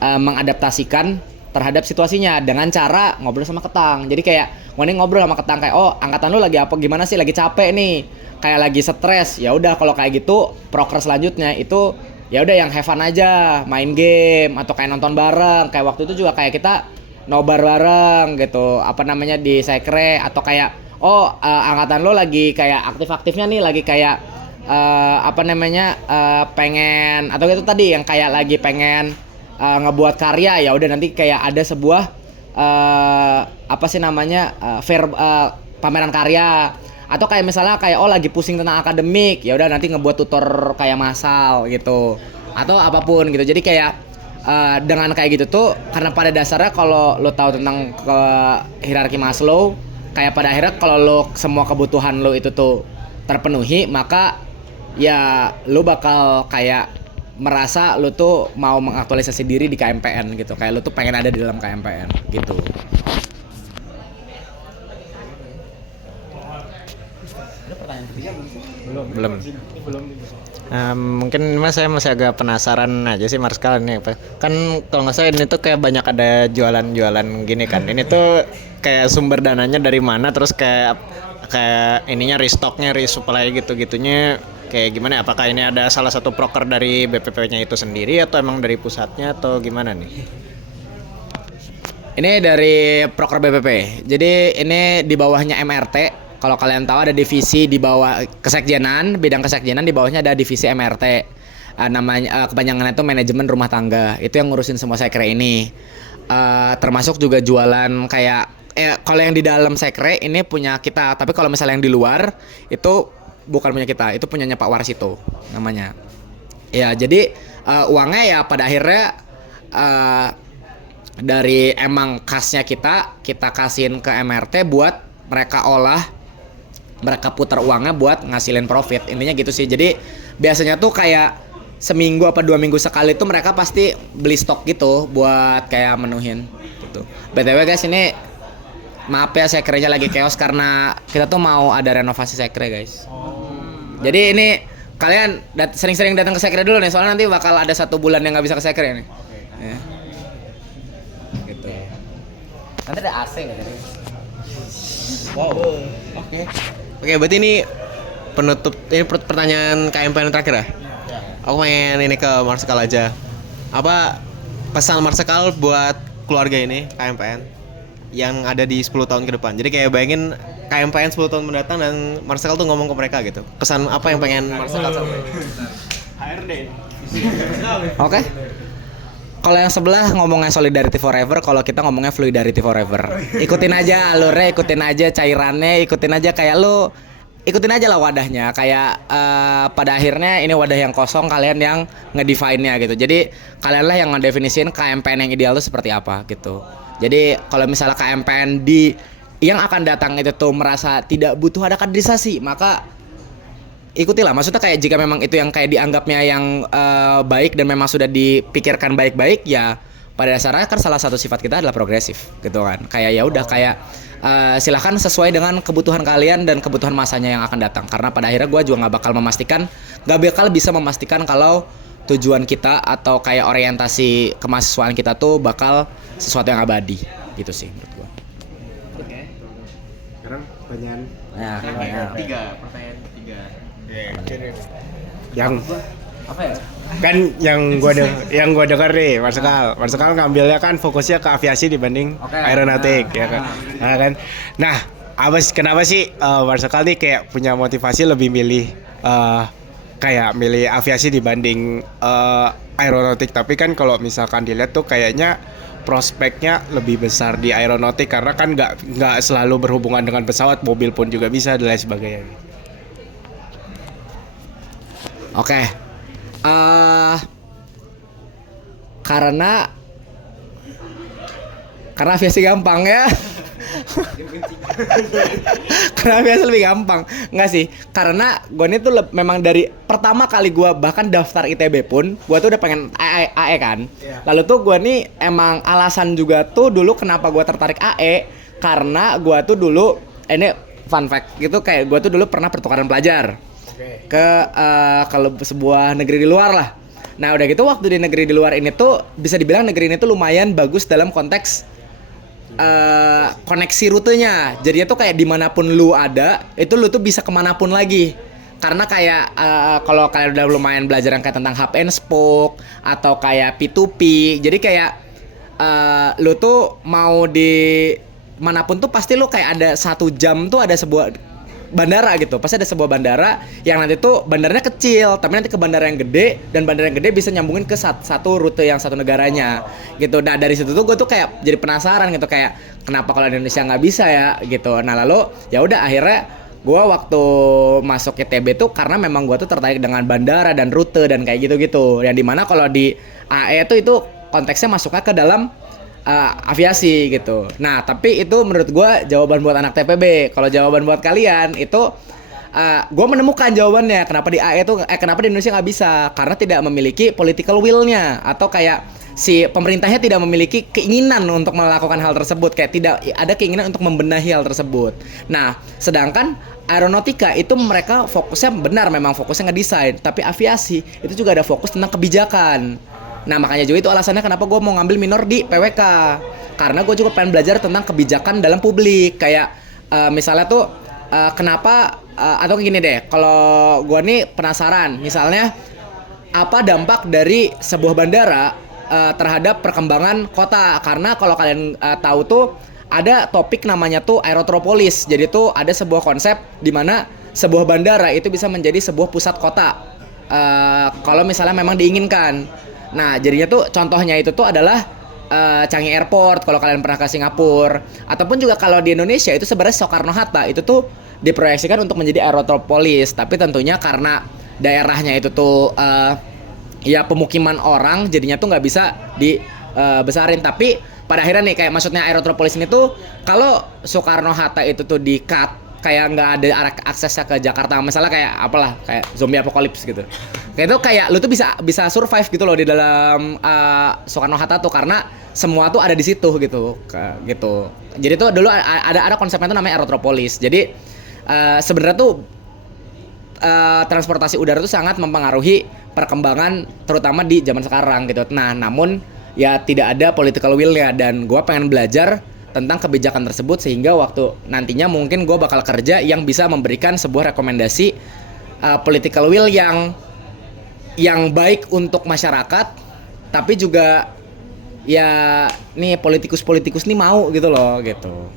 mengadaptasikan terhadap situasinya dengan cara ngobrol sama ketang. Jadi kayak gue nih ngobrol sama ketang kayak angkatan lu lagi apa gimana sih, lagi capek nih, kayak lagi stres. Ya udah kalau kayak gitu proker selanjutnya itu ya udah yang have fun aja, main game atau kayak nonton bareng. Kayak waktu itu juga kayak kita nobar bareng gitu, apa namanya di sekre atau kayak angkatan lu lagi kayak aktif-aktifnya nih, lagi kayak pengen atau itu tadi yang kayak lagi pengen ngebuat karya. Ya udah nanti kayak ada sebuah pameran karya atau kayak misalnya kayak lagi pusing tentang akademik, ya udah nanti ngebuat tutor kayak massal gitu atau apapun gitu. Jadi kayak dengan kayak gitu tuh karena pada dasarnya kalau lo tahu tentang hierarki Maslow, kayak pada akhirnya kalau lo semua kebutuhan lo itu tuh terpenuhi, maka ya lo bakal kayak merasa lu tuh mau mengaktualisasi diri di KMPN gitu. Kayak lu tuh pengen ada di dalam KMPN gitu. Belum. Mungkin saya masih agak penasaran aja sih Marsekal ini apa. Kan kalau nggak salah ini tuh kayak banyak ada jualan-jualan gini kan. Ini tuh kayak sumber dananya dari mana, terus kayak ininya restocknya, resupply gitu-gitunya kayak gimana? Apakah ini ada salah satu proker dari BPP-nya itu sendiri atau emang dari pusatnya atau gimana nih? Ini dari proker BPP. Jadi ini di bawahnya MRT. Kalau kalian tahu ada divisi di bawah kesekjenan, bidang kesekjenan di bawahnya ada divisi MRT. Namanya kepanjangannya itu manajemen rumah tangga. Itu yang ngurusin semua sekre ini. Termasuk juga jualan kayak kalau yang di dalam sekre ini punya kita, tapi kalau misalnya yang di luar itu bukan punya kita, itu punyanya Pak Warsito namanya. Ya jadi uangnya ya pada akhirnya dari emang kasnya kita kasihin ke MRT buat mereka olah, mereka putar uangnya buat ngasilin profit. Intinya gitu sih. Jadi biasanya tuh kayak seminggu apa 2 minggu sekali tuh mereka pasti beli stok gitu buat kayak menuhin gitu. BTW guys, ini maaf ya sekrenya lagi chaos karena kita tuh mau ada renovasi sekre guys. Jadi ini kalian sering-sering datang ke sekre dulu nih, soalnya nanti bakal ada 1 bulan yang nggak bisa ke sekre nih. Ya. Gitu. Nanti ada AC nggak tadi? Wow. Oke, berarti ini penutup ini pertanyaan KMPN terakhir ya? Aku pengen ini ke Marsekal aja. Apa pesan Marsekal buat keluarga ini KMPN yang ada di 10 tahun ke depan? Jadi kayak bayangin KMPN 10 tahun mendatang dan Marsekal tuh ngomong ke mereka gitu. Pesan apa yang pengen Marsekal sampaikan? HRD. Oke. Kalau yang sebelah ngomongnya solidarity forever, kalau kita ngomongnya fluidity forever. Ikutin aja alurnya, ikutin aja cairannya, ikutin aja kayak lu ikutin aja lah wadahnya. Kayak pada akhirnya ini wadah yang kosong, kalian yang ngedefine-nya gitu. Jadi kalianlah yang ngedefinisiin KMPN yang ideal itu seperti apa gitu. Jadi kalau misalnya KMPN yang akan datang itu tuh merasa tidak butuh ada kaderisasi, maka ikutilah. Maksudnya kayak jika memang itu yang kayak dianggapnya yang baik dan memang sudah dipikirkan baik-baik, ya pada dasarnya kan salah satu sifat kita adalah progresif gitu kan. Kayak ya udah kayak silahkan sesuai dengan kebutuhan kalian dan kebutuhan masanya yang akan datang. Karena pada akhirnya gue juga nggak bakal bisa memastikan kalau tujuan kita atau kayak orientasi kemahasiswaan kita tuh bakal sesuatu yang abadi gitu sih menurut gue. Sekarang pertanyaan Pertanyaan ketiga. yang Apa ya? kan yang gua dengar nih Marsikal ngambilnya kan fokusnya ke aviasi dibanding aeronautik ya kan. Nah, kenapa sih Marsikal nih kayak punya motivasi lebih milih kayak milih aviasi dibanding aeronautik? Tapi kan kalau misalkan dilihat tuh kayaknya prospeknya lebih besar di aeronautik karena kan nggak selalu berhubungan dengan pesawat, mobil pun juga bisa dan lain sebagainya. Oke. Karena aviasi gampang ya. Karena aviasi lebih gampang. Enggak sih, karena gue ini tuh memang dari pertama kali gue bahkan daftar ITB pun gue tuh udah pengen AE kan. Lalu tuh gue nih emang alasan juga tuh dulu kenapa gue tertarik AE, karena gue tuh dulu ini fun fact gitu, kayak gue tuh dulu pernah pertukaran pelajar ke sebuah negeri di luar lah. Nah udah gitu waktu di negeri di luar ini tuh bisa dibilang negeri ini tuh lumayan bagus dalam konteks koneksi rutenya. Jadinya tuh kayak dimanapun lu ada, itu lu tuh bisa kemanapun lagi. Karena kayak kalau kalian udah lumayan belajar yang kayak tentang hub and spoke atau kayak P2P, jadi kayak lu tuh mau di manapun tuh pasti lu kayak ada 1 jam tuh ada sebuah bandara gitu, pasti ada sebuah bandara yang nanti tuh bandaranya kecil tapi nanti ke bandara yang gede, dan bandara yang gede bisa nyambungin ke satu rute yang satu negaranya gitu. Nah dari situ tuh gue tuh kayak jadi penasaran gitu, kayak kenapa kalau di Indonesia nggak bisa ya gitu. Nah lalu ya udah akhirnya gue waktu masuk ITB tuh karena memang gue tuh tertarik dengan bandara dan rute dan kayak gitu-gitu, yang dimana kalau di AE tuh itu konteksnya masuknya ke dalam aviasi gitu. Nah tapi itu menurut gue jawaban buat anak TPB. Kalau jawaban buat kalian itu gue menemukan jawabannya kenapa di AE tuh kenapa di Indonesia nggak bisa, karena tidak memiliki political will-nya, atau kayak si pemerintahnya tidak memiliki keinginan untuk melakukan hal tersebut, kayak tidak ada keinginan untuk membenahi hal tersebut. Nah sedangkan aeronautika itu mereka fokusnya benar memang fokusnya ngedesain, tapi aviasi itu juga ada fokus tentang kebijakan. Nah makanya juga itu alasannya kenapa gue mau ngambil minor di PWK, karena gue juga pengen belajar tentang kebijakan dalam publik. Kayak misalnya tuh kenapa atau gini deh, kalau gue nih penasaran misalnya apa dampak dari sebuah bandara terhadap perkembangan kota. Karena kalau kalian tahu tuh ada topik namanya tuh aerotropolis. Jadi tuh ada sebuah konsep di mana sebuah bandara itu bisa menjadi sebuah pusat kota kalau misalnya memang diinginkan. Nah jadinya tuh contohnya itu tuh adalah Changi Airport kalau kalian pernah ke Singapura, ataupun juga kalau di Indonesia itu sebenarnya Soekarno-Hatta itu tuh diproyeksikan untuk menjadi aerotropolis, tapi tentunya karena daerahnya itu tuh ya pemukiman orang, jadinya tuh nggak bisa dibesarin. Tapi pada akhirnya nih kayak maksudnya aerotropolis ini tuh kalau Soekarno-Hatta itu tuh di-cut, kayak nggak ada aksesnya ke Jakarta, misalnya kayak apalah kayak zombie apocalypse gitu. Kayak itu kayak lu tuh bisa survive gitu loh di dalam Soekarno-Hatta tuh, karena semua tuh ada di situ gitu. Jadi tuh dulu ada konsepnya tuh namanya aerotropolis. Jadi sebenarnya tuh transportasi udara tuh sangat mempengaruhi perkembangan terutama di zaman sekarang gitu. Nah, namun ya tidak ada political will-nya, dan gua pengen belajar tentang kebijakan tersebut sehingga waktu nantinya mungkin gue bakal kerja yang bisa memberikan sebuah rekomendasi political will yang baik untuk masyarakat, tapi juga ya nih politikus nih mau gitu loh gitu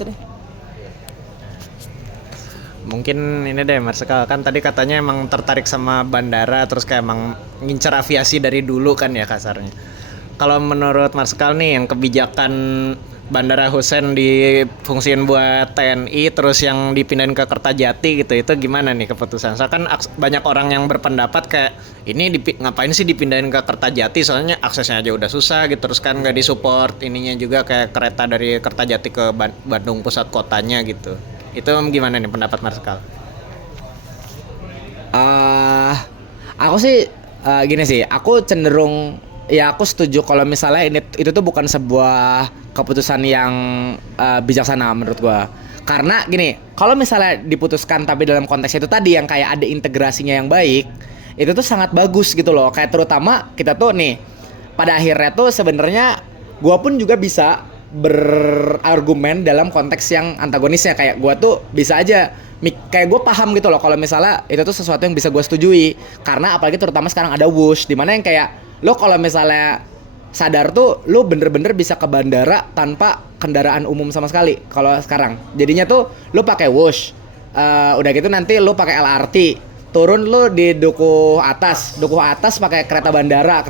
deh. Mungkin ini deh Marsikal, kan tadi katanya emang tertarik sama bandara, terus kayak emang ngincer aviasi dari dulu kan ya kasarnya. Kalau menurut Marsikal nih yang kebijakan Bandara Hussein difungsiin buat TNI terus yang dipindahin ke Kertajati gitu, itu gimana nih keputusan? Soalnya kan banyak orang yang berpendapat kayak ini ngapain sih dipindahin ke Kertajati, soalnya aksesnya aja udah susah gitu, terus kan nggak disupport ininya juga kayak kereta dari Kertajati ke Bandung pusat kotanya gitu. Itu gimana nih pendapat Marsikal? Aku sih gini sih, aku cenderung ya aku setuju kalau misalnya itu tuh bukan sebuah keputusan yang bijaksana menurut gua. Karena gini, kalau misalnya diputuskan tapi dalam konteks itu tadi yang kayak ada integrasinya yang baik, itu tuh sangat bagus gitu loh. Kayak terutama kita tuh nih pada akhirnya tuh sebenarnya gua pun juga bisa berargumen dalam konteks yang antagonisnya. Kayak gua tuh bisa aja kayak gue paham gitu loh kalau misalnya itu tuh sesuatu yang bisa gue setujui, karena apalagi terutama sekarang ada Wush, dimana yang kayak lo kalau misalnya sadar tuh lo bener-bener bisa ke bandara tanpa kendaraan umum sama sekali. Kalau sekarang jadinya tuh lo pakai Wush, udah gitu nanti lo pakai LRT, turun lo di dukuh atas pakai kereta bandara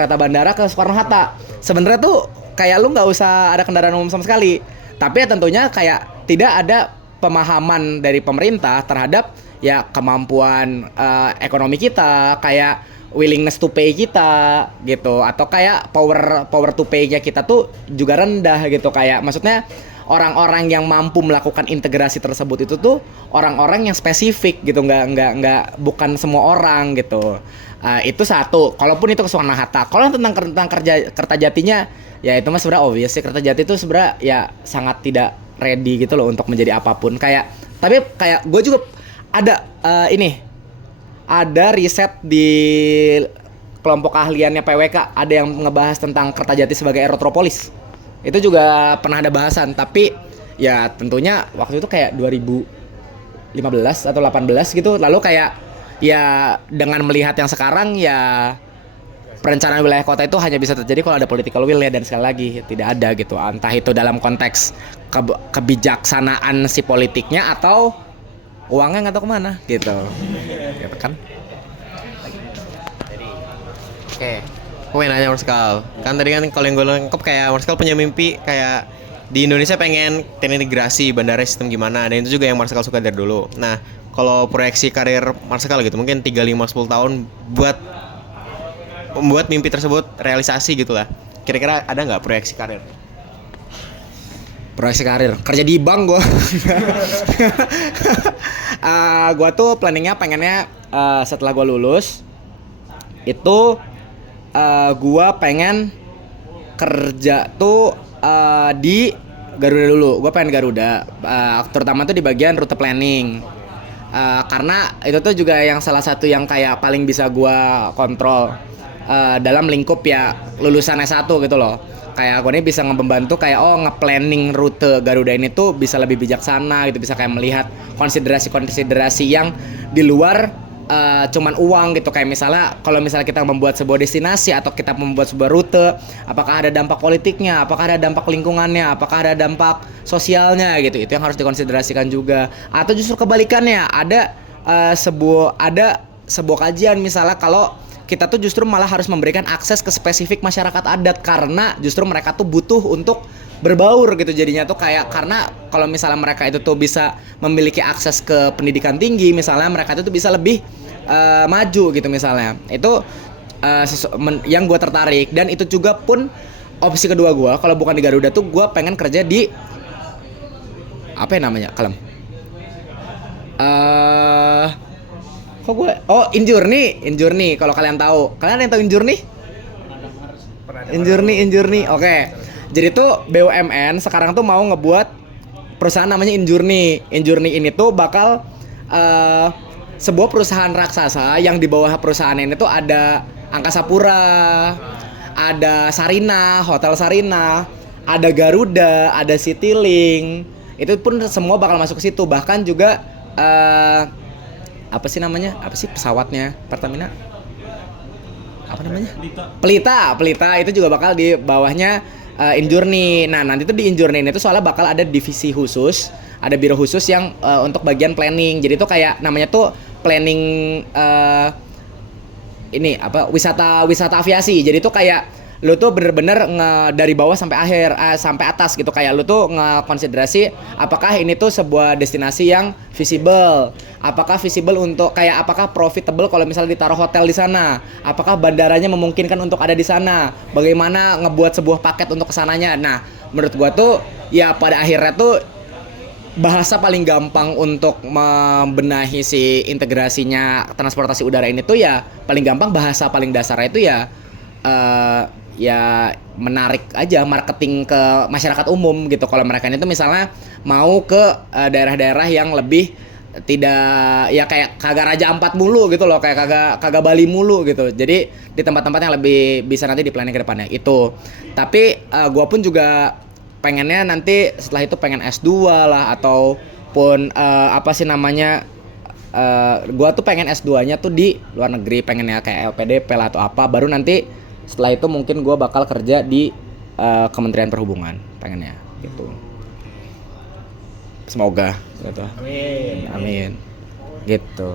ke Soekarno Hatta. Sebenarnya tuh kayak lo nggak usah ada kendaraan umum sama sekali, tapi ya tentunya kayak tidak ada pemahaman dari pemerintah terhadap ya kemampuan ekonomi kita, kayak willingness to pay kita gitu, atau kayak power to pay-nya kita tuh juga rendah gitu. Kayak maksudnya orang-orang yang mampu melakukan integrasi tersebut itu tuh orang-orang yang spesifik gitu, nggak bukan semua orang gitu. Itu satu. Kalaupun itu ke Soekarno Hatta. Kalau tentang Kertajatinya ya itu mas sebenarnya obvious sih, Kertajati itu sebenarnya ya sangat tidak ready gitu loh untuk menjadi apapun. Tapi kayak gue juga ada ada riset di kelompok ahliannya PWK, ada yang ngebahas tentang Kertajati sebagai Erotropolis. Itu juga pernah ada bahasan, tapi ya tentunya waktu itu kayak 2015 atau 18 gitu. Lalu kayak ya dengan melihat yang sekarang ya perencanaan wilayah kota itu hanya bisa terjadi kalau ada political will ya, dan sekali lagi tidak ada gitu, entah itu dalam konteks kebijaksanaan si politiknya atau uangnya nggak tahu kemana gitu kan. Oke, aku pengen nanya Marskal. Kan tadi kan kalau yang gue lengkap kayak Marskal punya mimpi kayak di Indonesia pengen terintegrasi bandara sistem gimana, dan itu juga yang Marskal suka dari dulu. Nah, kalau proyeksi karir Marskal gitu mungkin 3-5-10 tahun buat membuat mimpi tersebut realisasi gitu lah. Kira-kira ada nggak proyeksi karir? Proyeksi karir, kerja di bank gue. Gue tuh planningnya pengennya setelah gue lulus itu gue pengen kerja tuh di Garuda dulu. Gue pengen Garuda, terutama tuh di bagian rute planning. Karena itu tuh juga yang salah satu yang kayak paling bisa gue kontrol dalam lingkup ya lulusan S1 gitu loh. Kayak aku ini bisa ngebantu kayak nge-planning rute Garuda ini tuh bisa lebih bijaksana gitu, bisa kayak melihat konsiderasi-konsiderasi yang di luar cuman uang gitu. Kayak misalnya kalau misalnya kita membuat sebuah destinasi atau kita membuat sebuah rute, apakah ada dampak politiknya, apakah ada dampak lingkungannya, apakah ada dampak sosialnya gitu. Itu yang harus dikonsiderasikan juga. Atau justru kebalikannya, ada sebuah kajian misalnya kalau kita tuh justru malah harus memberikan akses ke spesifik masyarakat adat, karena justru mereka tuh butuh untuk berbaur gitu. Jadinya tuh kayak karena kalau misalnya mereka itu tuh bisa memiliki akses ke pendidikan tinggi, misalnya mereka itu tuh bisa lebih maju gitu misalnya. Itu yang gue tertarik, dan itu juga pun opsi kedua gue kalau bukan di Garuda tuh gue pengen kerja di apa ya namanya kalem. Injourney kalau kalian tahu. Kalian ada yang tahu Injourney? Injourney. Oke. Jadi tuh BUMN sekarang tuh mau ngebuat perusahaan namanya Injourney. Injourney ini tuh bakal sebuah perusahaan raksasa yang di bawah perusahaan ini tuh ada Angkasa Pura, ada Sarina, Hotel Sarina, ada Garuda, ada Citylink. Itu pun semua bakal masuk ke situ. Bahkan juga apa sih pesawatnya Pertamina? Apa namanya? Pelita itu juga bakal di bawahnya Injourney. Nah, nanti tuh di Injourney ini tuh soalnya bakal ada divisi khusus, ada biro khusus yang untuk bagian planning. Jadi tuh kayak namanya tuh planning wisata aviasi. Jadi tuh kayak lu tuh bener-bener dari bawah sampai sampai atas gitu. Kayak lu tuh ngekonsiderasi apakah ini tuh sebuah destinasi yang visible, apakah visible untuk kayak apakah profitable kalau misalnya ditaruh hotel di sana, apakah bandaranya memungkinkan untuk ada di sana, bagaimana ngebuat sebuah paket untuk kesananya. Nah, menurut gua tuh ya pada akhirnya tuh bahasa paling gampang untuk membenahi si integrasinya transportasi udara ini tuh ya paling gampang bahasa paling dasarnya itu ya ya menarik aja marketing ke masyarakat umum gitu. Kalau mereka itu misalnya mau ke daerah-daerah yang lebih tidak ya kayak kagak Raja Ampat mulu gitu loh, kayak kagak Bali mulu gitu. Jadi di tempat-tempat yang lebih bisa nanti di planning ke depannya itu. Tapi gua pun juga pengennya nanti setelah itu pengen S2 lah ataupun apa sih namanya, gua tuh pengen S2-nya tuh di luar negeri, pengennya kayak LPDP lah atau apa, baru nanti setelah itu mungkin gua bakal kerja di Kementerian Perhubungan pengennya gitu. Semoga gitu. Amin. Gitu.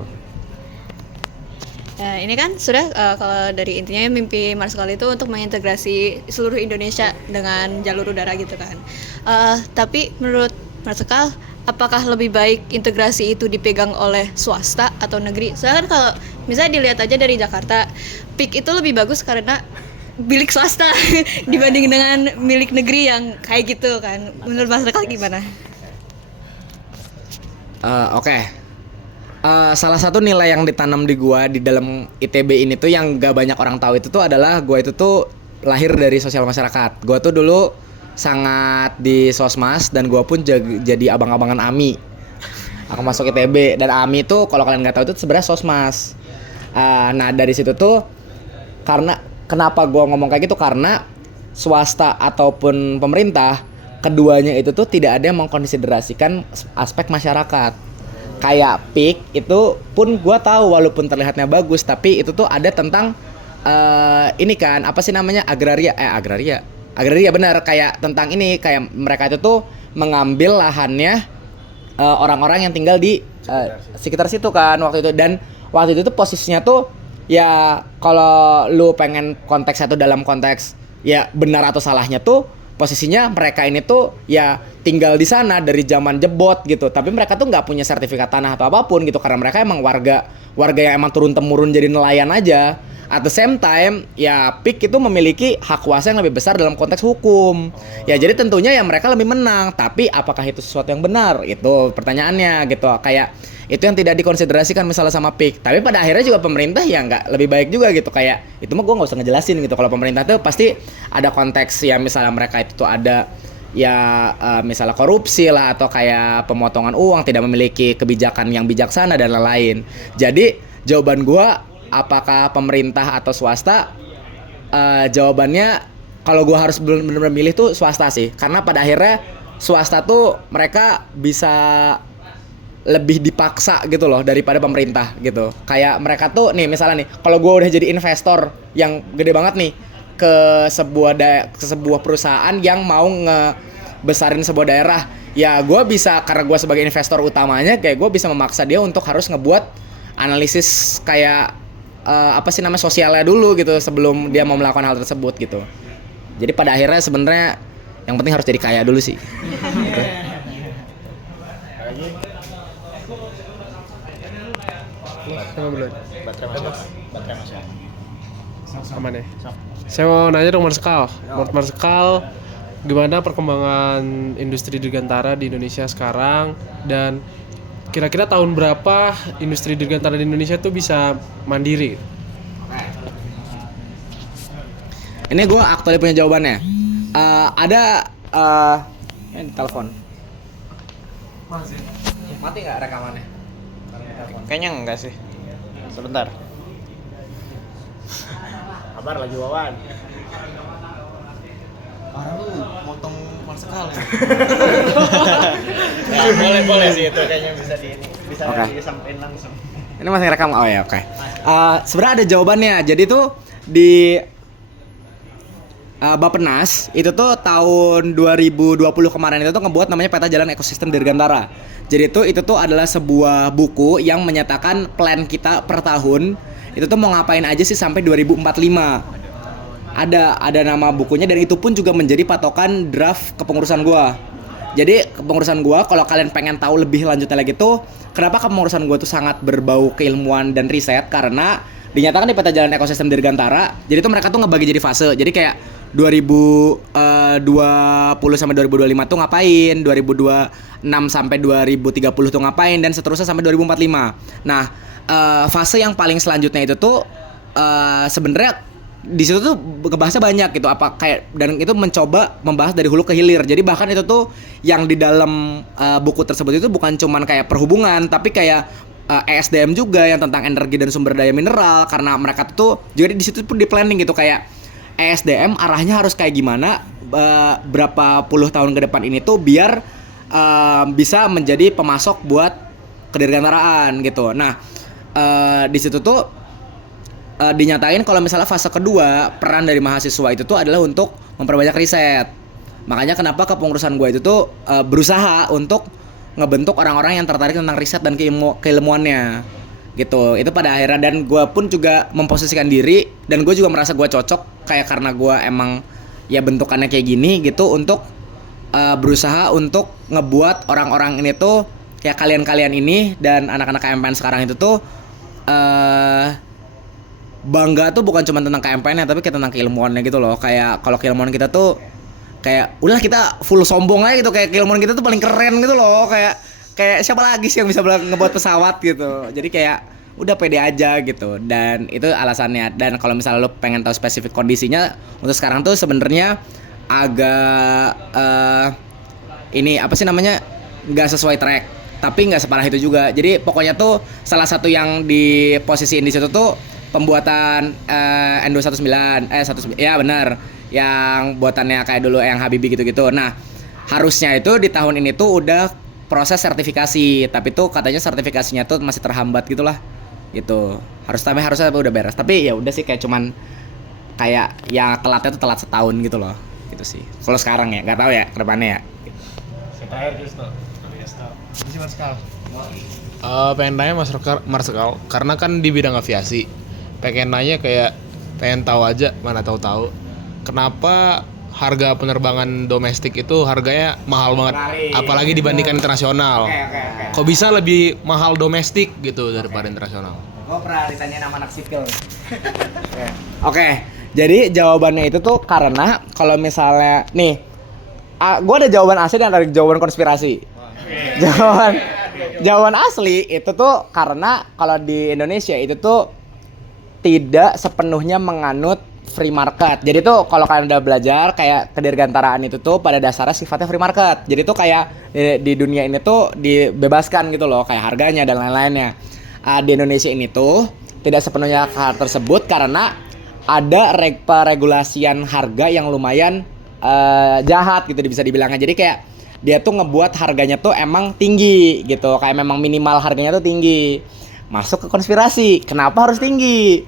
Ya, ini kan sudah kalau dari intinya mimpi Marskal itu untuk mengintegrasi seluruh Indonesia dengan jalur udara gitu kan. Tapi menurut Marskal, apakah lebih baik integrasi itu dipegang oleh swasta atau negeri? Soalnya kan kalau misalnya dilihat aja dari Jakarta, PIK itu lebih bagus karena milik swasta dibanding dengan milik negeri yang kayak gitu kan. Menurut Marskal gimana? Oke. Salah satu nilai yang ditanam di gua di dalam ITB ini tuh yang gak banyak orang tahu itu tuh adalah gua itu tuh lahir dari sosial masyarakat. Gua tuh dulu sangat di sosmas dan gua pun jadi abang-abangan AMI. Aku masuk ITB dan AMI tuh kalau kalian nggak tahu itu sebenarnya sosmas. Nah dari situ tuh karena kenapa gua ngomong kayak gitu, karena swasta ataupun pemerintah keduanya itu tuh tidak ada yang mengkonsiderasikan aspek masyarakat. Kayak PIK itu pun gue tahu walaupun terlihatnya bagus, tapi itu tuh ada tentang ini kan apa sih namanya agraria benar, kayak tentang ini, kayak mereka itu tuh mengambil lahannya orang-orang yang tinggal di sekitar situ kan waktu itu. Dan waktu itu tuh posisinya tuh ya kalau lu pengen konteksnya tuh dalam konteks ya benar atau salahnya tuh posisinya mereka ini tuh ya tinggal di sana dari zaman jebot gitu, tapi mereka tuh nggak punya sertifikat tanah atau apapun gitu karena mereka emang warga yang emang turun temurun jadi nelayan aja. At the same time ya PIK itu memiliki hak kuasa yang lebih besar dalam konteks hukum. Ya jadi tentunya ya mereka lebih menang, tapi apakah itu sesuatu yang benar? Itu pertanyaannya gitu. Kayak itu yang tidak dikonsiderasikan misalnya sama PIK. Tapi pada akhirnya juga pemerintah ya nggak lebih baik juga gitu. Kayak itu mah gue nggak usah ngejelasin gitu. Kalau pemerintah tuh pasti ada konteks ya misalnya mereka itu tuh ada ya misalnya korupsi lah atau kayak pemotongan uang, tidak memiliki kebijakan yang bijaksana dan lain-lain. Jadi jawaban gue apakah pemerintah atau swasta, jawabannya kalau gue harus benar-benar milih tuh swasta sih, karena pada akhirnya swasta tuh mereka bisa lebih dipaksa gitu loh daripada pemerintah gitu. Kayak mereka tuh nih misalnya nih, kalau gue udah jadi investor yang gede banget nih ke sebuah perusahaan yang mau ngebesarin sebuah daerah, ya gue bisa, karena gue sebagai investor utamanya, kayak gue bisa memaksa dia untuk harus ngebuat analisis kayak apa sih namanya sosialnya dulu gitu sebelum dia mau melakukan hal tersebut gitu. Jadi pada akhirnya sebenarnya yang penting harus jadi kaya dulu sih. Gitu. Aman ya. Saya mau nanya dong Marskal. Menurut Marskal, gimana perkembangan industri dirgantara di Indonesia sekarang, dan kira-kira tahun berapa industri dirgantara di Indonesia tuh bisa mandiri? Ini gue aktualnya punya jawabannya. Ada ini telepon. Mati nggak rekamannya? Kayaknya enggak sih. Sebentar. Kabar lagi Wawan. Parah lu motong Marskal. Ya, boleh sih itu kayaknya bisa Oke. disampaikan langsung. Ini masih rekam? Oh ya oke. Sebenarnya ada jawabannya. Jadi tuh di Bappenas itu tuh tahun 2020 kemarin itu tuh ngebuat namanya Peta Jalan Ekosistem Dirgantara. Jadi itu tuh adalah sebuah buku yang menyatakan plan kita per tahun itu tuh mau ngapain aja sih sampai 2045. Ada nama bukunya, dan itu pun juga menjadi patokan draft kepengurusan gua. Jadi kepengurusan gua, kalau kalian pengen tahu lebih lanjutnya lagi tuh kenapa kepengurusan gua tuh sangat berbau keilmuan dan riset, karena dinyatakan di Peta Jalan Ekosistem Dirgantara. Jadi tuh mereka tuh ngebagi jadi fase. Jadi kayak 2020 sampai 2025 tuh ngapain, 2026 sampai 2030 tuh ngapain, dan seterusnya sampai 2045. Nah, fase yang paling selanjutnya itu tuh sebenarnya di situ tuh ngebahasnya banyak gitu, apa kayak, dan itu mencoba membahas dari hulu ke hilir. Jadi bahkan itu tuh yang di dalam buku tersebut itu bukan cuman kayak perhubungan, tapi kayak ESDM juga yang tentang energi dan sumber daya mineral, karena mereka tuh jadi di situ pun di planning gitu, kayak ESDM arahnya harus kayak gimana berapa puluh tahun ke depan ini tuh biar bisa menjadi pemasok buat kedirgantaraan gitu. Nah, di situ tuh dinyatain kalau misalnya fase kedua peran dari mahasiswa itu tuh adalah untuk memperbanyak riset. Makanya kenapa kepengurusan gue itu tuh berusaha untuk ngebentuk orang-orang yang tertarik tentang riset dan keilmuannya gitu. Itu pada akhirnya, dan gue pun juga memposisikan diri, dan gue juga merasa gue cocok kayak karena gue emang ya bentukannya kayak gini gitu, untuk berusaha untuk ngebuat orang-orang ini tuh kayak kalian-kalian ini dan anak-anak KMPN sekarang itu tuh bangga tuh bukan cuma tentang KMPN-nya, tapi kayak tentang keilmuannya gitu loh. Kayak kalau keilmuan kita tuh kayak udahlah kita full sombong aja gitu, kayak keilmuan kita tuh paling keren gitu loh. Kayak siapa lagi sih yang bisa ngebuat pesawat gitu. Jadi kayak udah pede aja gitu. Dan itu alasannya. Dan kalau misalnya lo pengen tahu spesifik kondisinya untuk sekarang tuh sebenarnya agak ini apa sih namanya, nggak sesuai track, tapi nggak separah itu juga. Jadi pokoknya tuh salah satu yang di posisiin di situ tuh pembuatan N219 ya benar, yang buatannya kayak dulu yang Habibie gitu-gitu. Nah, harusnya itu di tahun ini tuh udah proses sertifikasi, tapi tuh katanya sertifikasinya tuh masih terhambat gitulah gitu. Harusnya udah beres, tapi ya udah sih, kayak cuman kayak yang telatnya tuh telat setahun gitu loh, gitu sih. Kalau sekarang ya nggak tahu ya kedepannya ya. Pengen tanya Mas Marsekal, karena kan di bidang aviasi, pengen nanya kayak pengen tahu aja, mana tahu kenapa harga penerbangan domestik itu harganya mahal banget, apalagi dibandingkan internasional. Kok bisa lebih mahal domestik gitu daripada internasional? Gue pernah ditanya sama anak sipil. Oke, jadi jawabannya itu tuh karena kalau misalnya nih, gue ada jawaban asli dan ada jawaban konspirasi. Jawaban asli itu tuh karena kalau di Indonesia itu tuh tidak sepenuhnya menganut free market. Jadi tuh kalau kalian udah belajar kayak kedirgantaraan itu tuh pada dasarnya sifatnya free market. Jadi tuh kayak di dunia ini tuh dibebaskan gitu loh, kayak harganya dan lain-lainnya. Di Indonesia ini tuh tidak sepenuhnya hal tersebut karena ada peregulasian harga yang lumayan jahat gitu bisa dibilangnya. Jadi kayak dia tuh ngebuat harganya tuh emang tinggi gitu, kayak memang minimal harganya tuh tinggi. Masuk ke konspirasi, kenapa harus tinggi?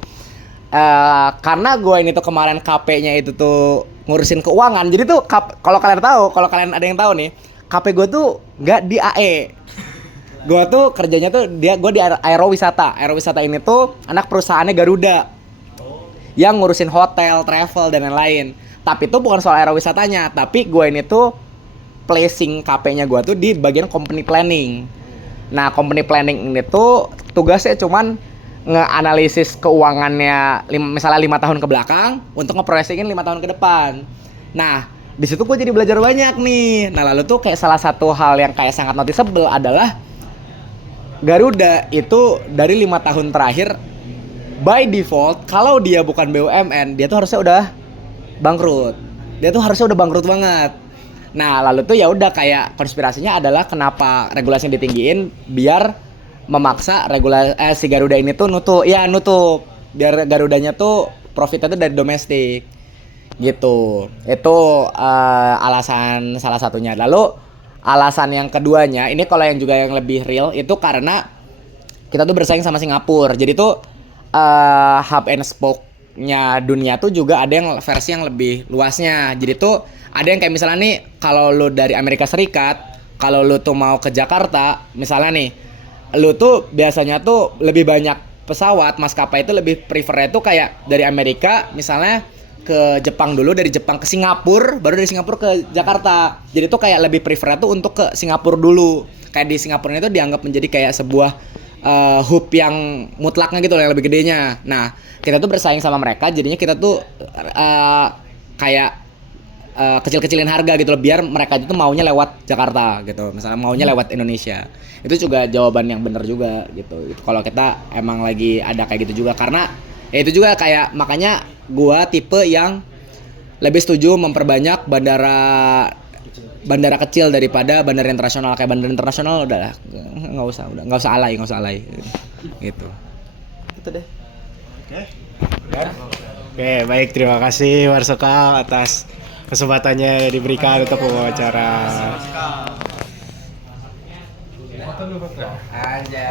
Karena gue ini tuh kemarin KP-nya itu tuh ngurusin keuangan. Jadi tuh kalau kalian ada yang tahu nih, KP gue tuh nggak di AE. Gue tuh kerjanya tuh gue di Aerowisata. Aerowisata ini tuh anak perusahaannya Garuda, yang ngurusin hotel, travel dan lain-lain. Tapi itu bukan soal aerowisatanya, tapi gue ini tuh placing KP-nya gue tuh di bagian company planning. Nah, company planning ini tuh tugasnya cuman nge-analisis keuangannya misalnya 5 tahun ke belakang untuk ngeproyeksiin 5 tahun ke depan. Nah, di situ gue jadi belajar banyak nih. Nah, lalu tuh kayak salah satu hal yang kayak sangat noticeable adalah Garuda itu dari 5 tahun terakhir by default kalau dia bukan BUMN, dia tuh harusnya udah bangkrut. Dia tuh harusnya udah bangkrut banget. Nah, lalu tuh ya udah kayak konspirasinya adalah kenapa regulasinya ditinggiin biar memaksa si Garuda ini tuh nutup biar Garudanya tuh profitnya tuh dari domestik gitu. Itu alasan salah satunya. Lalu alasan yang keduanya ini kalau yang juga yang lebih real itu karena kita tuh bersaing sama Singapura. Jadi tuh hub and spoke-nya dunia tuh juga ada yang versi yang lebih luasnya. Jadi tuh ada yang kayak misalnya nih, kalau lu dari Amerika Serikat, kalau lu tuh mau ke Jakarta, misalnya nih, lu tuh biasanya tuh lebih banyak pesawat, maskapai itu lebih prefer itu kayak dari Amerika, misalnya ke Jepang dulu, dari Jepang ke Singapura, baru dari Singapura ke Jakarta. Jadi tuh kayak lebih prefer tuh untuk ke Singapura dulu. Kayak di Singapura itu dianggap menjadi kayak sebuah hub yang mutlaknya gitu, yang lebih gedenya. Nah, kita tuh bersaing sama mereka, jadinya kita tuh kayak kecil-kecilin harga gitu loh, biar mereka itu maunya lewat Jakarta gitu, misalnya maunya lewat Indonesia. Itu juga jawaban yang benar juga gitu. Kalau kita emang lagi ada kayak gitu juga, karena Ya itu juga kayak makanya gua tipe yang lebih setuju memperbanyak bandara kecil daripada bandara internasional. Kayak bandara internasional udahlah nggak usah alay gitu. Itu deh. Oke, baik, terima kasih Marsekal atas kesempatannya yang diberikan untuk wawancara. Aja.